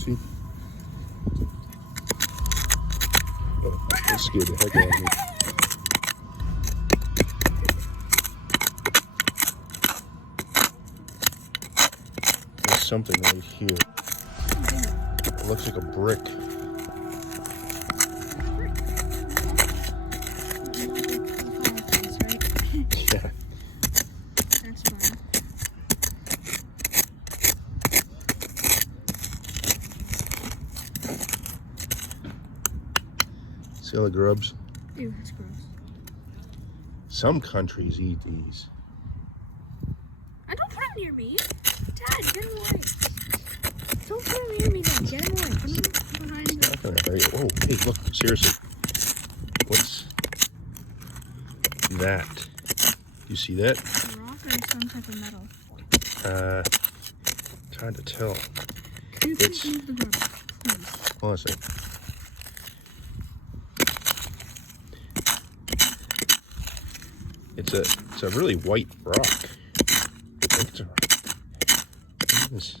see? Oh, that scared the heck out of me. There's something right here. It looks like a brick. Yeah. That's fun. See all the grubs? Ew, that's gross. Some countries eat these. I don't put them near me. Dad, get him away. Don't put them near me, Dad. Get him away. Put him behind me. Not gonna hurt you. Oh, hey, look, seriously. What's that? You see that? A rock or some type of metal? It's hard to tell. Can you It's- please move the grub, please? Hold on a second. It's a really white rock. I think it's a rock. What is this?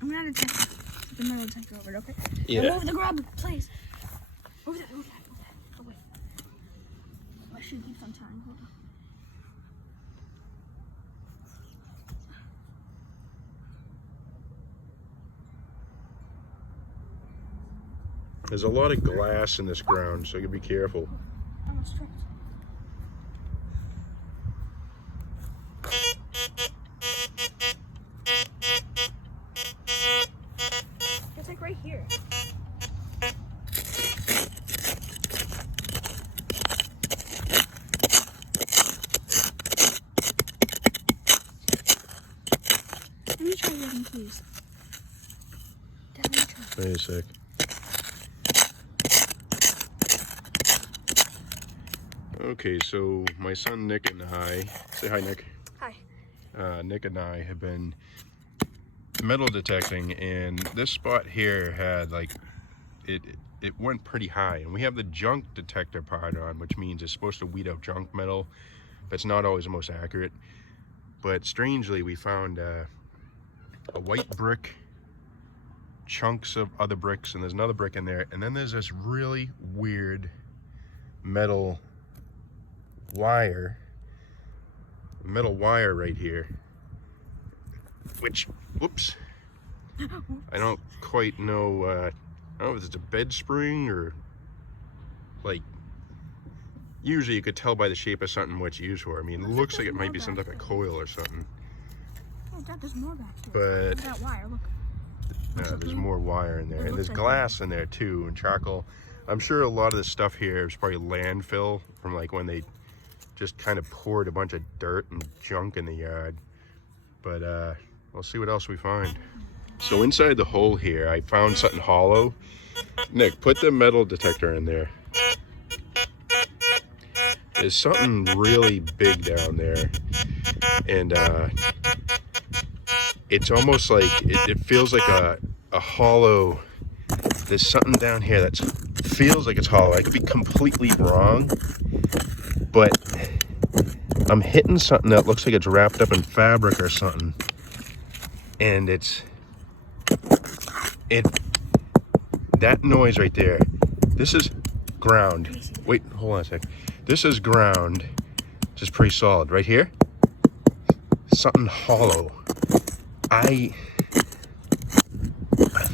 I'm gonna have to take the metal detector over it, okay? Yeah. Now move the grub, please. Move that, move that, move that. Oh, wait. My shoe keeps on tying. Hold on. There's a lot of glass in this ground, so you gotta be careful. I'm strict. It's like right here. Let me try again, please. Dad, let me try. Wait a sec. Okay, so my son Nick and I, say hi Nick. Hi. Nick and I have been metal detecting, and this spot here had like, it went pretty high, and we have the junk detector part on, which means it's supposed to weed out junk metal. That's not always the most accurate, but strangely we found a white brick, chunks of other bricks, and there's another brick in there, and then there's this really weird metal wire right here, which, whoops, I don't quite know, I don't know if it's a bed spring or, like, usually you could tell by the shape of something what it's used for. I mean, it looks like it might be some type of coil or something. Oh, Dad, there's more back here. But Look at that wire, look. there's more wire in there, and there's looks like glass in there too, and charcoal. I'm sure a lot of this stuff here is probably landfill from like when they just kind of poured a bunch of dirt and junk in the yard. But we'll see what else we find. So inside the hole here, I found something hollow. Nick, put the metal detector in there. There's something really big down there, and it's almost like it feels like a hollow. There's something down here that feels like it's hollow. I could be completely wrong, but I'm hitting something that looks like it's wrapped up in fabric or something, and that noise right there. This is ground. Wait, hold on a sec. This is ground, just pretty solid. Right here, something hollow.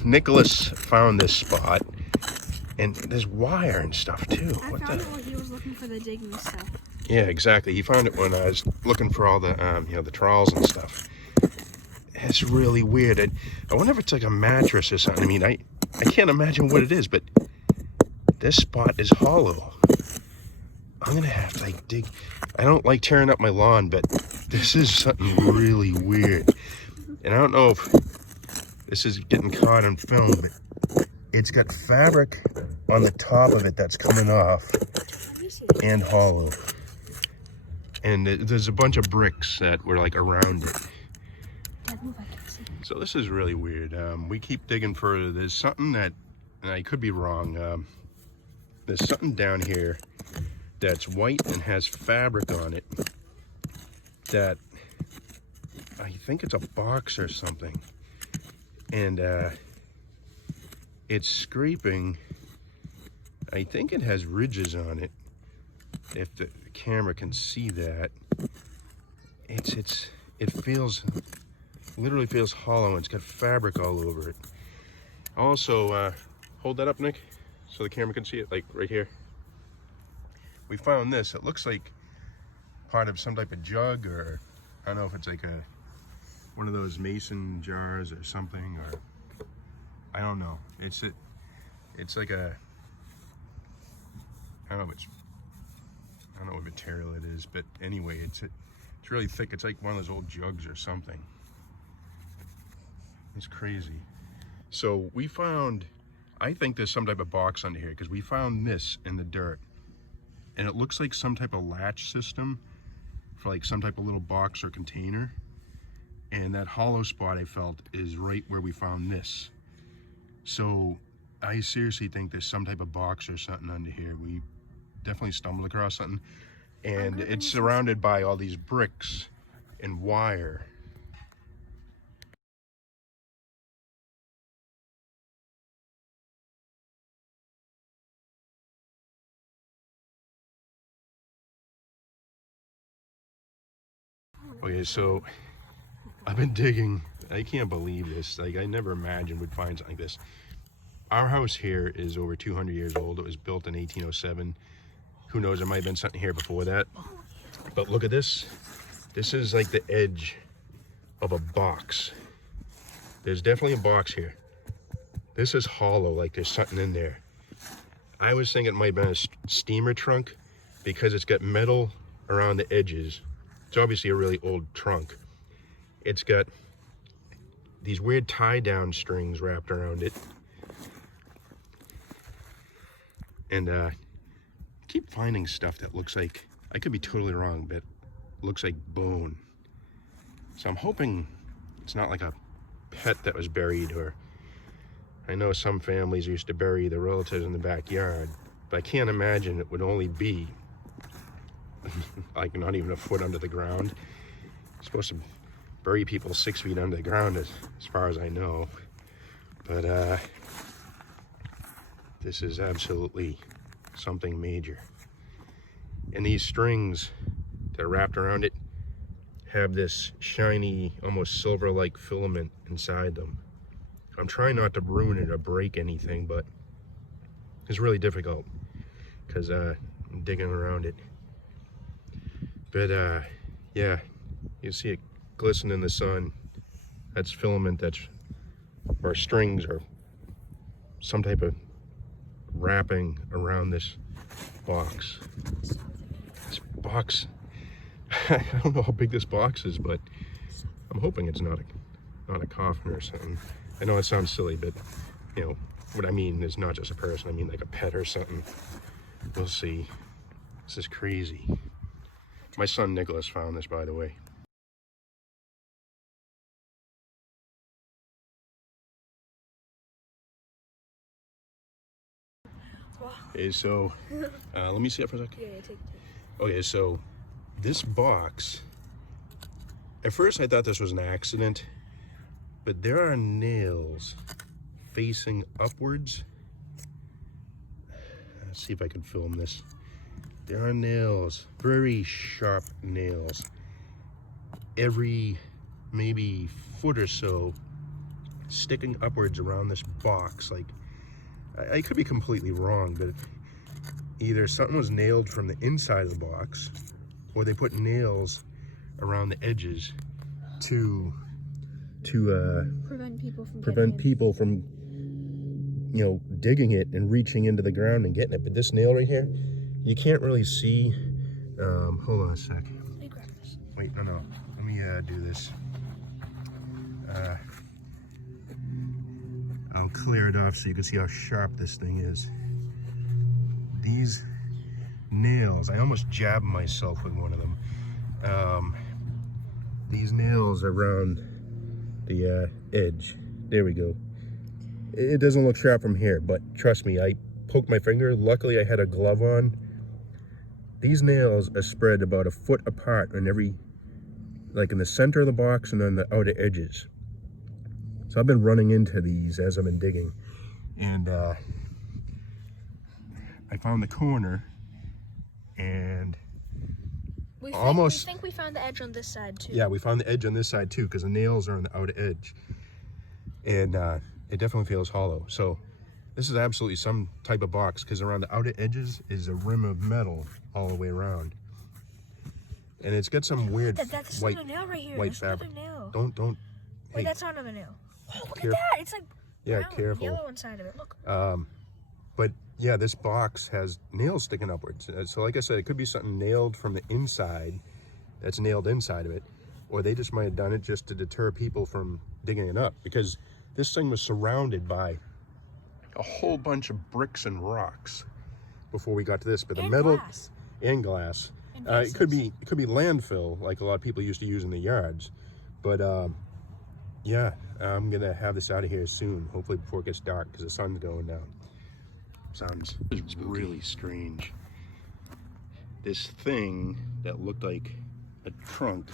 Nicholas found this spot, and there's wire and stuff too. I found it while he was looking for the digging stuff. Yeah, exactly. He found it when I was looking for all the, the trowels and stuff. It's really weird. I wonder if it's like a mattress or something. I mean, I can't imagine what it is, but this spot is hollow. I'm gonna have to like dig. I don't like tearing up my lawn, but this is something really weird. And I don't know if this is getting caught on film, but it's got fabric on the top of it that's coming off and hollow. And there's a bunch of bricks that were like around it. So this is really weird. We keep digging further. There's something that, and I could be wrong, there's something down here that's white and has fabric on it that I think it's a box or something. And it's scraping. I think it has ridges on it. If the camera can see that, it feels, literally feels hollow, and it's got fabric all over it. Also, hold that up, Nick, so the camera can see it, like right here. We found this. It looks like part of some type of jug, or I don't know if it's like one of those mason jars or something, or I don't know. It's like a, I don't know what material it is, but anyway, it's really thick. It's like one of those old jugs or something. It's crazy. So we found, I think there's some type of box under here, because we found this in the dirt, and it looks like some type of latch system for like some type of little box or container. And that hollow spot I felt is right where we found this. So I seriously think there's some type of box or something under here. We definitely stumbled across something, and it's surrounded by all these bricks and wire. Okay, so I've been digging. I can't believe this. Like, I never imagined we'd find something like this. Our house here is over 200 years old. It was built in 1807. Who knows, there might have been something here before that. But look at this. This is like the edge of a box. There's definitely a box here. This is hollow, like there's something in there. I was thinking it might have been a steamer trunk, because it's got metal around the edges. It's obviously a really old trunk. It's got these weird tie-down strings wrapped around it. And I keep finding stuff that looks like, I could be totally wrong, but looks like bone. So I'm hoping it's not like a pet that was buried, or I know some families used to bury their relatives in the backyard, but I can't imagine it would only be like not even a foot under the ground. You're supposed to bury people 6 feet under the ground, as far as I know. But this is absolutely something major. And these strings that are wrapped around it have this shiny, almost silver-like filament inside them. I'm trying not to ruin it or break anything, but it's really difficult because I'm digging around it. But yeah, you see it glisten in the sun. That's filament, or strings, or some type of wrapping around this box. This box, I don't know how big this box is, but I'm hoping it's not a coffin or something. I know it sounds silly, but you know what I mean is not just a person. I mean like a pet or something. We'll see. This is crazy. My son Nicholas found this, by the way. Okay, so let me see it for a second. Yeah, take it. Okay, so this box, at first I thought this was an accident, but there are nails facing upwards. Let's see if I can film this. There are nails, very sharp nails, every maybe foot or so, sticking upwards around this box. Like, I could be completely wrong, but either something was nailed from the inside of the box, or they put nails around the edges to prevent people from you know, digging it and reaching into the ground and getting it. But this nail right here, you can't really see. Hold on a sec. Let me grab this. Wait, no. Let me do this. I'll clear it off so you can see how sharp this thing is. These nails, I almost jabbed myself with one of them. These nails around the edge. There we go. It doesn't look sharp from here, but trust me, I poked my finger. Luckily, I had a glove on. These nails are spread about a foot apart on every, like in the center of the box and on the outer edges. So I've been running into these as I've been digging. And I found the corner, and We think we found the edge on this side too. yeah, we found the edge on this side too, because the nails are on the outer edge, and it definitely feels hollow. So this is absolutely some type of box, because around the outer edges is a rim of metal all the way around, and it's got some weird that's white another nail right here. white There's fabric. another nail. Don't. Wait, Hey, that's not another nail. Oh, look Caref- at that! It's like yeah, brown, careful. yellow inside of it. Look. But yeah, this box has nails sticking upwards. So like I said, it could be something nailed from the inside that's nailed inside of it, or they just might have done it just to deter people from digging it up, because this thing was surrounded by a whole bunch of bricks and rocks before we got to this. But the metal Glass. and glass, And it could be landfill, like a lot of people used to use in the yards. But yeah, I'm gonna have this out of here soon, hopefully before it gets dark, because the sun's going down. Sounds really strange. This thing that looked like a trunk,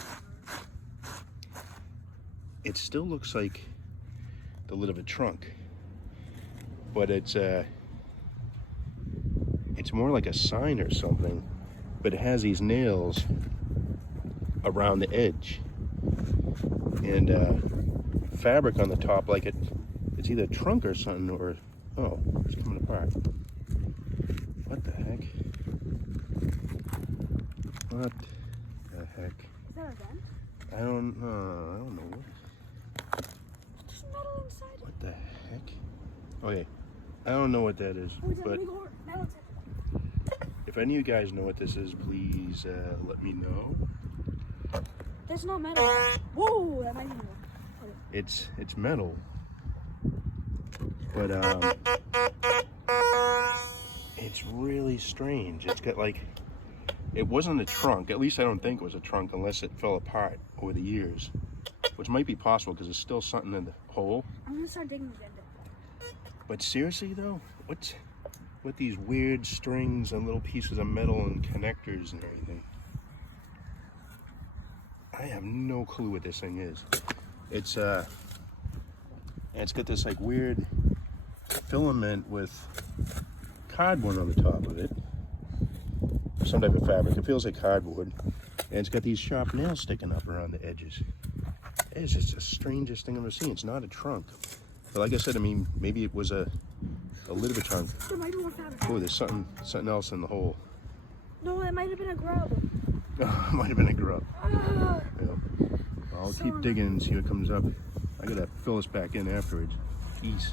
it still looks like the lid of a trunk, but it's more like a sign or something, but it has these nails around the edge, and fabric on the top, like it's either a trunk or something, or oh, it's coming apart. What the heck? What the heck? Is that a vent? I don't know. There's metal inside. What the heck? Okay, I don't know what that is, but if any of you guys know what this is, please let me know. There's no metal. Whoa, that might be metal. It's metal, but it's really strange. It's got like, it wasn't a trunk. At least I don't think it was a trunk, unless it fell apart over the years, which might be possible because there's still something in the hole. I'm gonna start digging again. But seriously though, what's with these weird strings and little pieces of metal and connectors and everything? I have no clue what this thing is. It's and it's got this like weird filament with cardboard on the top of it, some type of fabric. It feels like cardboard, and it's got these sharp nails sticking up around the edges. It's just the strangest thing I've ever seen. It's not a trunk, but like I said, I mean, maybe it was a lid of a trunk. There might be more fabric. Oh, there's something else in the hole. No, it might have been a grub. It might have been a grub. Ah. Yeah. I'll keep digging and see what comes up. I gotta fill this back in afterwards. Jeez.